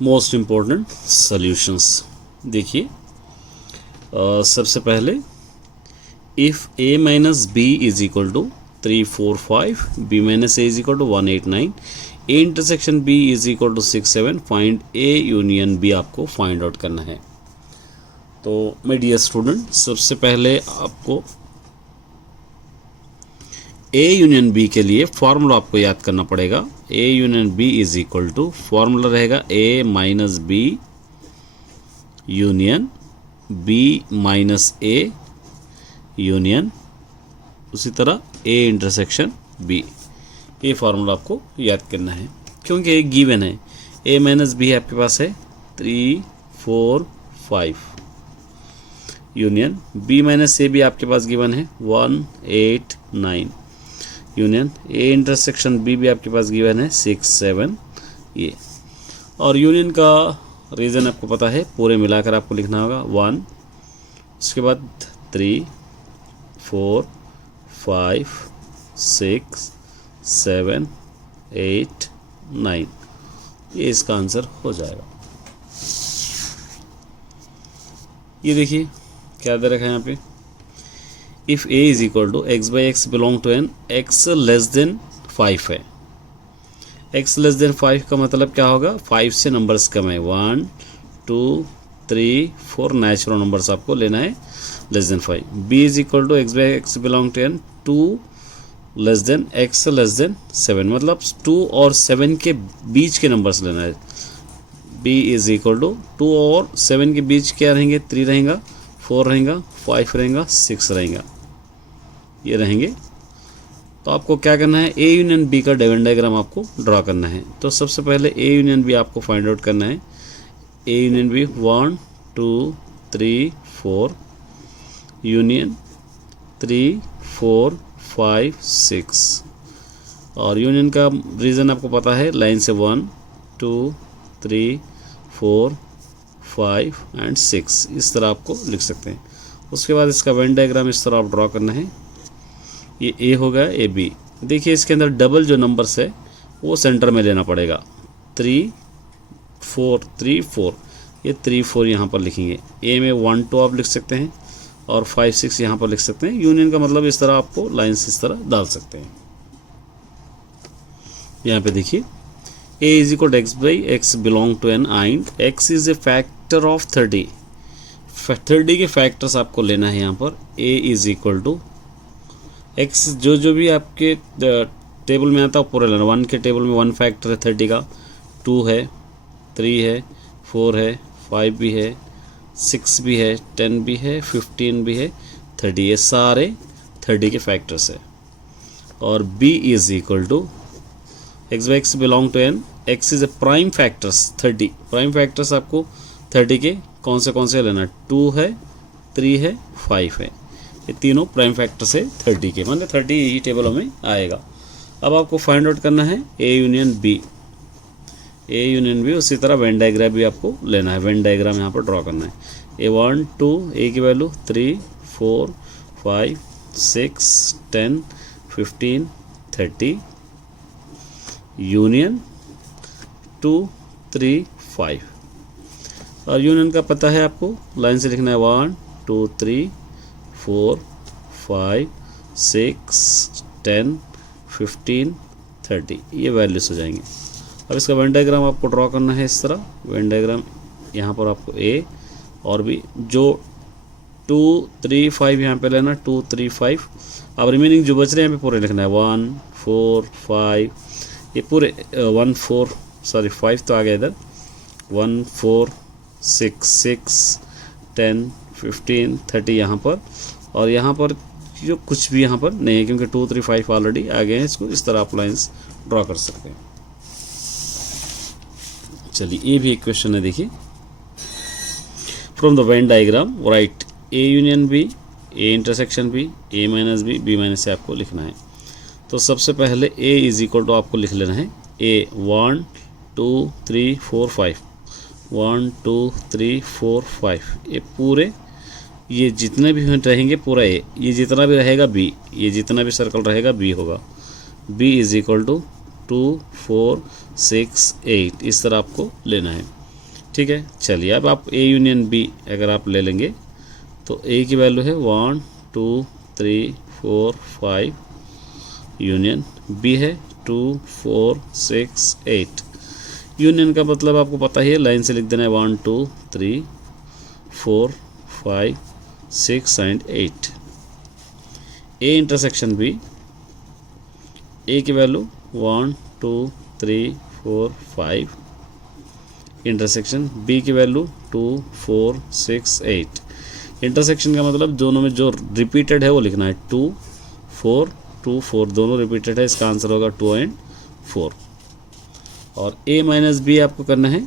Most important solutions देखिए, सबसे पहले if a minus b is equal to 345, b minus a is equal to 189, a intersection b is equal to 67, find a union b आपको find out करना है। तो my dear student, सबसे पहले आपको a यूनियन b के लिए formula आपको याद करना पड़ेगा। a union b is equal to formula रहेगा a minus b union b minus a union, उसी तरह a इंटरसेक्शन b। ये फार्मूला आपको याद करना है क्योंकि एक गिवन है। a माइनस बी आपके पास है 3, 4, 5 यूनियन b माइनस ए भी आपके पास गिवन है 1, 8, 9 यूनियन a इंटरसेक्शन b भी आपके पास गिवन है 6, 7 ये। और यूनियन का रीज़न आपको पता है, पूरे मिलाकर आपको लिखना होगा 1, उसके बाद 3, 4, 5, 6, 7, 8, 9, ये इसका आंसर हो जाएगा। ये देखिए क्या दे रखा है यहाँ पे, if a is equal to x by x belong to n x less than 5 है। x लेस देन 5 का मतलब क्या होगा, 5 से नंबर्स कम है, 1, 2, 3, 4 नेचुरल नंबर्स आपको लेना है less than 5। b is equal to x by x belong to n 2 less than x less than 7, मतलब 2 और 7 के बीच के नंबर्स लेना है। b इज इक्वल टू 2 और 7 के बीच क्या रहेंगे, 3 रहेगा, 4 रहेगा, 5 रहेगा, 6 रहेगा, ये रहेंगे। तो आपको क्या करना है, a यूनियन b का वेन डायग्राम आपको ड्रा करना है। तो सबसे पहले a यूनियन b आपको फाइंड आउट करना है। a यूनियन b 1, 2, 3, 4 यूनियन 3, 4, 5, 6 और यूनियन का रीज़न आपको पता है, लाइन से 1, 2, 3, 4, 5 एंड 6 इस तरह आपको लिख सकते हैं। उसके बाद इसका वेन डायग्राम इस तरह आप ड्रॉ करना है। ये a हो गया, ए बी। देखिए इसके अंदर डबल जो नंबर्स है वो सेंटर में लेना पड़ेगा, 3, 4, 3, 4, ये 3, 4 यहाँ पर लिखेंगे। a में 1, 2 आप लिख सकते हैं और 5, 6 यहाँ पर लिख सकते हैं। यूनियन का मतलब इस तरह आपको लाइन्स इस तरह डाल सकते हैं। यहाँ पे देखिए a is equal to x by x belong to n and x is a factor of 30। 30 के फैक्टर्स आपको लेना है यहाँ पर। a is equal to x जो भी आपके टेबल में आता है पूरा लेना। 1 के टेबल में 1 फैक्टर है 30 का, 2 है, 3 है, 4 है, 5 भी है, 6 भी है, 10 भी है, 15 भी है, 30, ये सारे 30 के फैक्टर्स है। और b is equal to x by x belong to n, x is a prime factors 30। Prime factors आपको 30 के कौन से लेना, 2 है, 3 है, 5 है, ये तीनों प्राइम फैक्टर्स है 30 के, मतलब 30 ही टेबलों में आएगा। अब आपको फाइंड आउट करना है a union b। a union b उसी तरह वेन डायग्राम भी आपको लेना है। वेन डायग्राम यहाँ पर ड्रॉ करना है। a1, 2, a की वैल्यू 3, 4, 5, 6, 10, 15, 30 यूनियन 2, 3, 5। और यूनियन का पता है आपको, लाइन से लिखना है 1, 2, 3, 4, 5, 6, 10, 15, 30, ये वैल्यूज हो जाएंगे। अब इसका वेन डायग्राम आपको ड्रॉ करना है इस तरह। वेन डायग्राम यहाँ पर आपको a और b, जो 2, 3, 5 यहाँ पे लेना, 2, 3, 5। अब रिमेनिंग जो बच रहे हैं यहाँ पे पूरे लिखना है 1, 4, 5, ये पूरे 1, 4 सॉरी 5 तो आ गया इधर, 1, 4, 6, 10, 15, 30 यहाँ पर। और यहाँ पर जो कुछ भी यहाँ पर नहीं है क्योंकि 2, 3, 5 ऑलरेडी आ गए हैं। इसको इस तरह आप लाइन्स ड्रॉ कर सकते हैं। चलिए ये भी एक क्वेश्चन है, देखिए from the Venn diagram right a union b, a intersection b, a minus b, b minus से आपको लिखना है। तो सबसे पहले a इज इक्वल टू आपको लिख लेना है a 1, 2, 3, 4, 5, 1, 2, 3, 4, 5, ये पूरे, ये जितने भी रहेंगे पूरा a, ये जितना भी रहेगा b, ये जितना भी सर्कल रहेगा b होगा। b इज इक्वल टू 2, 4, 6, 8 इस तरह आपको लेना है। ठीक है। चलिए अब आप ए यूनियन बी अगर आप ले लेंगे तो ए की वैल्यू है 1 2 3 4 5, यूनियन बी है 2 4 6 8। यूनियन का मतलब आपको पता ही है, लाइन से लिख देना है 1 2 3 4 5 6 एंड 8। ए इंटरसेक्शन बी, ए की वैल्यू 1 2 3 4 5, इंटरसेक्शन बी की वैल्यू 2 4 6 8। इंटरसेक्शन का मतलब दोनों में जो रिपीटेड है वो लिखना है, 2 4 2 4 दोनों रिपीटेड है, इसका आंसर होगा 2 एंड 4। और a माइनस बी आपको करना है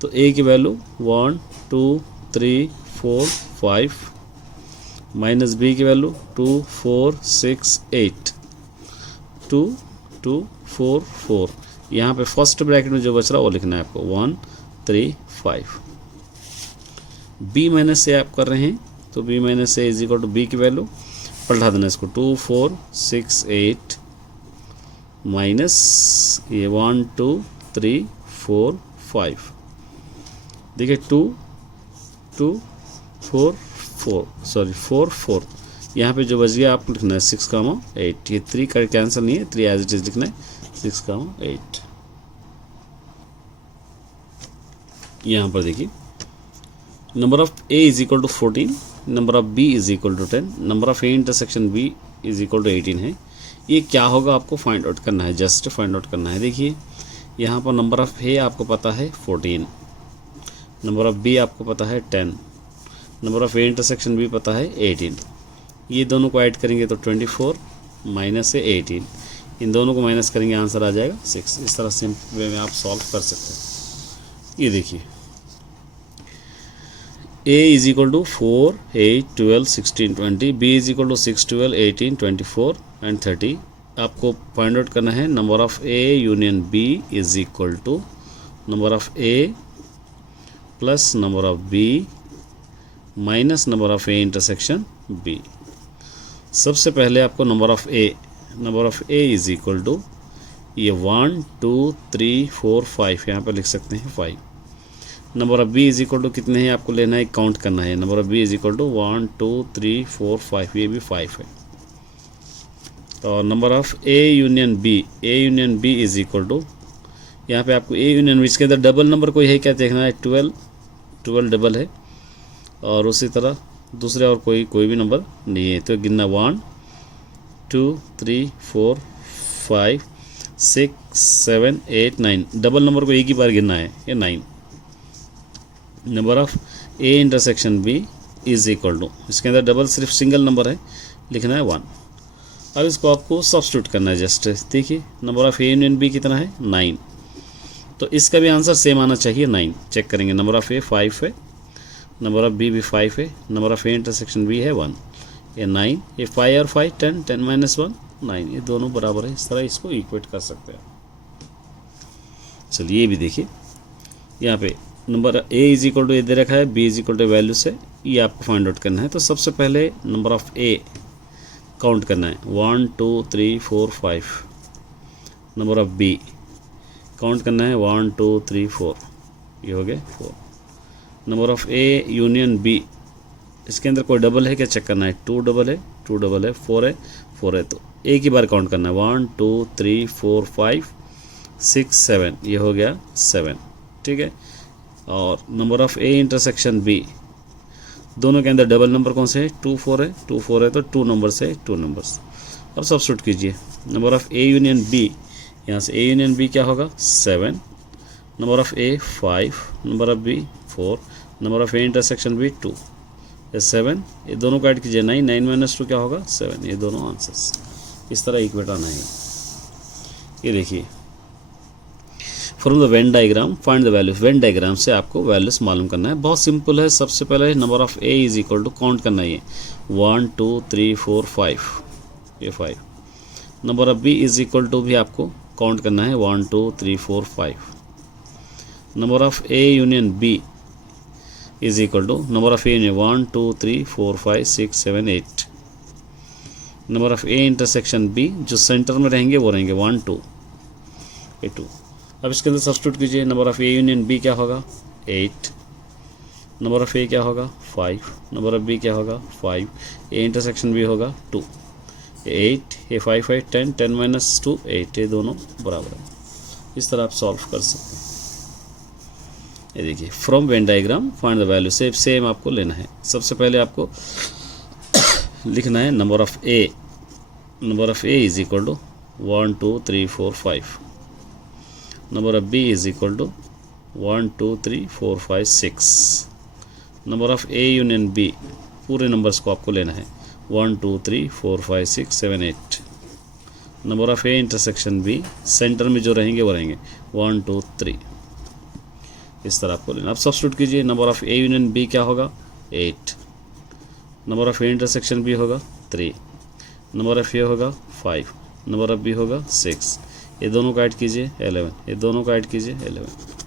तो a की वैल्यू 1 2 3 4 5 माइनस b की वैल्यू 2 4 6 8, 2 2 4 4। यहाँ पे फर्स्ट ब्रैकेट में जो बच रहा है वो लिखना है आपको 1 3 5। b माइनस से आप कर रहे हैं तो b माइनस से इज इक्वल टू बी की वैल्यू पलटा देना इसको 2 4 6 8 माइनस ये 1 2 3 4 5। देखिए 2 2 4 4 सॉरी 4 4, यहाँ पे जो बच गया आप लिखना है 6 कामा 8। ये 3 का कैंसिल नहीं है, 3 एज इट इज लिखना है 6 कामा 8। यहाँ पर देखिए number of a is equal to 14, number of b is equal to 10, number of a intersection b is equal to 18 है। ये क्या होगा आपको फाइंड आउट करना है, जस्ट फाइंड आउट करना है। देखिए यहाँ पर नंबर ऑफ ए आपको पता है 14, नंबर ऑफ बी आपको पता है 10, number of a intersection b पता है 18। ये दोनों को ऐड करेंगे तो 24 माइनस है 18, इन दोनों को माइनस करेंगे आंसर आ जाएगा 6। इस तरह सिंपल वे में आप सॉल्व कर सकते हैं। ये देखिए a is equal to 4 8 12 16 20, b is equal to 6 12 18 24 and 30। आपको फाइंड आउट करना है number of a union b is equal to number of a plus number of b minus number of a intersection b। सबसे पहले आपको number of a is equal to ये 1 2 3 4 5, यहाँ पर लिख सकते हैं 5। Number of b is equal to कितने हैं आपको लेना है, काउंट करना है। Number of b is equal to 1 2 3 4 5, ये भी 5 है। और number of a union b is equal to, यहाँ पे आपको ए यूनियन बी, इसके अंदर डबल नंबर कोई है क्या देखना है, 12 डबल है। और उसी तरह दूसरे और कोई भी नंबर नहीं है, तो गिनना 1 2 3 4 5 6 7 8 9, डबल नंबर को एक ही बार गिनना है, ये 9। Number of a intersection b is equal to, इसके अंदर डबल सिर्फ सिंगल नंबर है, लिखना है 1। अब इसको आपको सब्स्टिट्यूट करना है जस्ट। देखिए number of a union b कितना है 9, तो इसका भी आंसर सेम आना चाहिए 9। चेक करेंगे नंबर ऑफ ए 5 है, नंबर ऑफ बी भी 5 है, number of a intersection b है 1, ये 9, ये 5 और 5 10 10 माइनस 1 9, ये दोनों बराबर है। इस तरह इसको इक्वेट कर सकते हैं। चलिए ये भी देखिए, यहाँ पे number a is equal to a दे रखा है, b is equal to value से, ये आपको फाइंड आउट करना है। तो सबसे पहले नंबर ऑफ ए काउंट करना है 1 2 3 4 5, नंबर ऑफ बी काउंट करना है 1 2 3 4, ये हो गए 4। Number of a union b, इसके अंदर कोई डबल है क्या चेक करना है, 2 डबल है 4 है 4 है, तो एक ही बार काउंट करना है 1 2 3 4 5 6 7, ये हो गया 7, ठीक है। और number of a intersection b, दोनों के अंदर डबल नंबर कौन से है, 2 4 है तो 2 नंबर्स है 2 नंबर्स। अब सब्स्टिट्यूट कीजिए number of a union b, यहाँ से ए यूनियन बी क्या होगा 7, number of a 5, number of b 4, number of a intersection b 2, ये 7, ये दोनों को ऐड कीजिए 9 9 माइनस 2 क्या होगा 7, ये दोनों आंसर्स। इस तरह इक्वेट आना है। ये देखिए from the when diagram find the value, Venn diagram से आपको वैल्यूज मालूम करना है, बहुत सिंपल है। सबसे पहले number of a is equal to count करना है 1 2 3 4 5, ये 5। Number of b is equal to भी आपको काउंट करना है 1 2 3 4 5। Number of a union b is equal to number of a union 1 2 3 4 5 6 7 8। Number of a intersection b, जो centre में रहेंगे वो रहेंगे 1 2, ये 2। अब इसके अंदर सब्स्टिट्यूट कीजिए, number of A union B क्या होगा 8, नंबर ऑफ़ ए क्या होगा 5, नंबर ऑफ़ बी क्या होगा 5, ए इंटरसेक्शन बी होगा 2, 8 ये 5 5 10 10 माइनस 2 8, ये दोनों बराबर है। इस तरह आप सॉल्व कर सकते हैं। ये देखिए from Venn diagram find the value, same आपको लेना है। सबसे पहले आपको लिखना है number of A is equal to 1 2 3 4 5, number of B is equal to 1 2 3 4 5 6, number of A union B पूरे नंबर्स को आपको लेना है 1 2 3 4 5 6 7 8, number of A intersection B centre में जो रहेंगे वो रहेंगे 1 2 3, इस तरह आपको लेना। अब सब्स्टिट्यूट कीजिए, number of A union B क्या होगा 8, number of A intersection B होगा 3, नंबर ऑफ़ ए होगा 5, नंबर ऑफ़ बी होगा 6, ये दोनों को ऐड कीजिए 11, ये दोनों को ऐड कीजिए 11।